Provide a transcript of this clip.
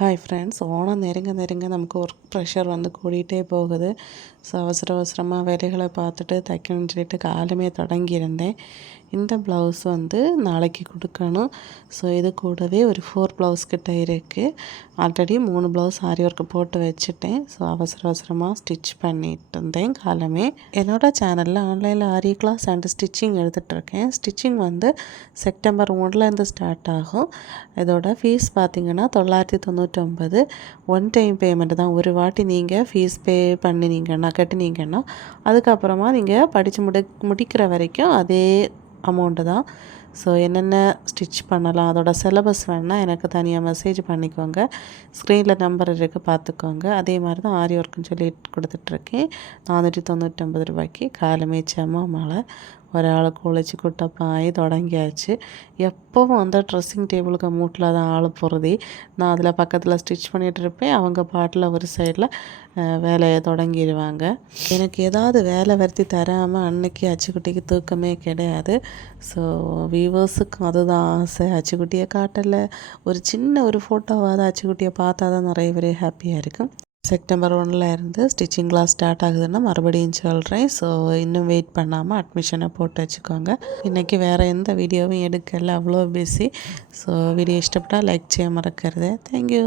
Hi friends, Onam நெருங்க நெருங்க நமக்கு ஒர்க் ப்ரெஷர் வந்து கூடிகிட்டே போகுது. ஸோ அவசரமாக வேலைகளை பார்த்துட்டு தைக்கணும்னு சொல்லிட்டு காலமே தொடங்கியிருந்தேன். இந்த ப்ளவுஸ் வந்து நாளைக்கு கொடுக்கணும். ஸோ இது கூடவே ஒரு 4 ப்ளவுஸ் கிட்ட இருக்குது. ஆல்ரெடி 3 ப்ளவுஸ் ஆரி ஒர்க்கு போட்டு வச்சுட்டேன். ஸோ அவசரமாக ஸ்டிச் பண்ணிட்டு இருந்தேன் காலமே. என்னோடய சேனலில் ஆன்லைனில் ஆரி கிளாஸ் அண்ட் ஸ்டிச்சிங் எடுத்துகிட்ருக்கேன். ஸ்டிச்சிங் வந்து செப்டம்பர் 1லேருந்து ஸ்டார்ட் ஆகும். இதோட ஃபீஸ் பார்த்திங்கன்னா 999. ஒன் டைம் பேமெண்ட் தான். ஒரு வாட்டி நீங்கள் ஃபீஸ் பே கட்டினீங்கன்னா அதுக்கப்புறமா நீங்கள் படித்து முடிக்கிற வரைக்கும் அதே அமௌண்ட்டு தான். ஸோ என்னென்ன ஸ்டிச் பண்ணலாம் அதோட சிலபஸ் வேணால் எனக்கு தனியாக மெசேஜ் பண்ணிக்கோங்க. ஸ்க்ரீனில் நம்பர் இருக்குது, பார்த்துக்கோங்க. அதே மாதிரி தான் ஆரி ஒர்க்குன்னு சொல்லி கொடுத்துட்ருக்கேன். 499 ரூபாய்க்கு. காலமே செம்ம மழை. ഒരാൾ കുളിച്ച് കുട്ടപ്പായി தொடங்கியாச்சு. எப்போவும் வந்து ட்ரெஸ்ஸிங் டேபிளுக்கு மூட்டில் தான் ஆள் போகிறதே. நான் அதில் பக்கத்தில் ஸ்டிச் பண்ணிகிட்டு இருப்பேன். அவங்க பாட்டில் ஒரு சைடில் வேலையை தொடங்கிடுவாங்க. எனக்கு ஏதாவது வேலை வருத்தி தராமல் அன்னைக்கு அச்சுக்குட்டிக்கு தூக்கமே கிடையாது. ஸோ வியூவர்ஸுக்கும் அதுதான் ஆசை. அச்சுக்குட்டியை காட்டலை, ஒரு சின்ன ஒரு ஃபோட்டோவாவது அச்சுக்குட்டியை பார்த்தா தான் நிறைய பேர் ஹாப்பியாக இருக்கும். செப்டம்பர் 1ல் இருந்து ஸ்டிச்சிங் கிளாஸ் ஸ்டார்ட் ஆகுதுன்னா மறுபடியும் சொல்கிறேன். ஸோ இன்னும் வெயிட் பண்ணாமல் அட்மிஷனை போட்டு வச்சுக்கோங்க. இன்றைக்கி வேறு எந்த வீடியோவும் எடுக்கலை, அவ்வளோ பிஸி. ஸோ வீடியோ இஷ்டப்பட்டால் லைக் செய்ய மறக்கிறது. தேங்க்யூ.